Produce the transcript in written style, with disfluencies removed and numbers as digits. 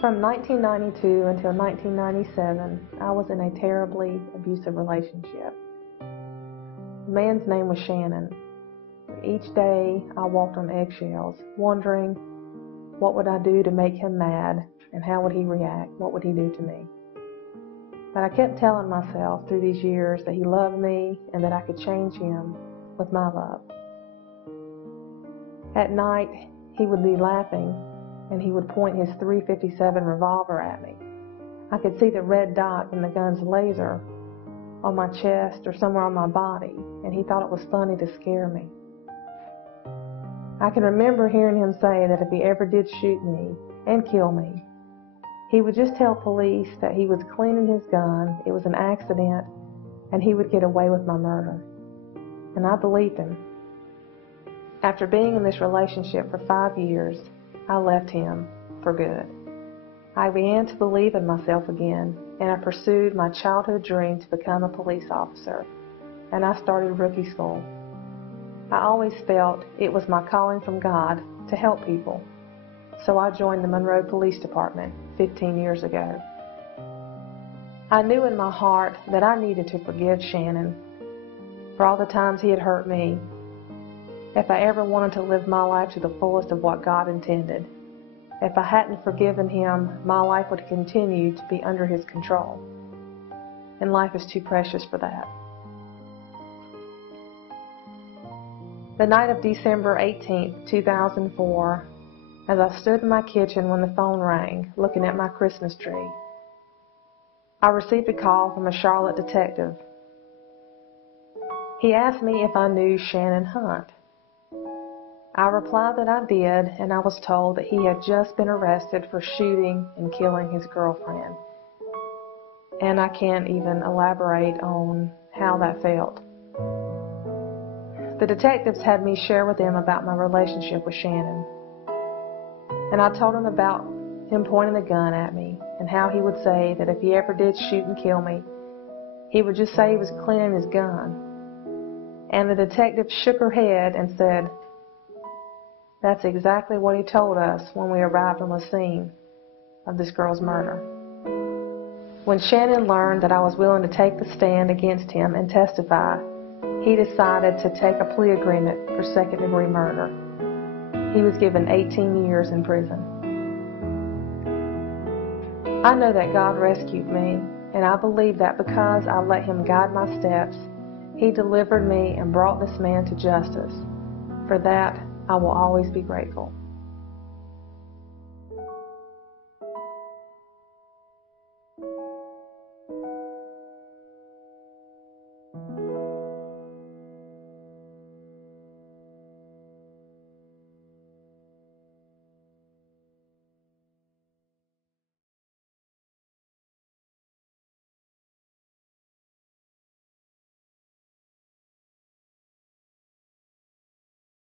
From 1992 until 1997, I was in a terribly abusive relationship. The man's name was Shannon. Each day I walked on eggshells, wondering what would I do to make him mad and how would he react, what would he do to me. But I kept telling myself through these years that he loved me and that I could change him with my love. At night he would be laughing and he would point his .357 revolver at me. I could see the red dot from the gun's laser on my chest or somewhere on my body, and he thought it was funny to scare me. I can remember hearing him say that if he ever did shoot me and kill me, he would just tell police that he was cleaning his gun, it was an accident, and he would get away with my murder. And I believed him. After being in this relationship for 5 years, I left him for good. I began to believe in myself again, and I pursued my childhood dream to become a police officer, and I started rookie school. I always felt it was my calling from God to help people, so I joined the Monroe Police Department 15 years ago. I knew in my heart that I needed to forgive Shannon for all the times he had hurt me, if I ever wanted to live my life to the fullest of what God intended. If I hadn't forgiven him, my life would continue to be under his control. And life is too precious for that. The night of December 18, 2004, as I stood in my kitchen when the phone rang, looking at my Christmas tree, I received a call from a Charlotte detective. He asked me if I knew Shannon Hunt. I replied that I did, and I was told that he had just been arrested for shooting and killing his girlfriend. And I can't even elaborate on how that felt. The detectives had me share with them about my relationship with Shannon. And I told him about him pointing a gun at me and how he would say that if he ever did shoot and kill me, he would just say he was cleaning his gun. And the detective shook her head and said, "That's exactly what he told us when we arrived on the scene of this girl's murder." When Shannon learned that I was willing to take the stand against him and testify, he decided to take a plea agreement for second-degree murder. He was given 18 years in prison. I know that God rescued me, and I believe that because I let him guide my steps, he delivered me and brought this man to justice. For that, I will always be grateful.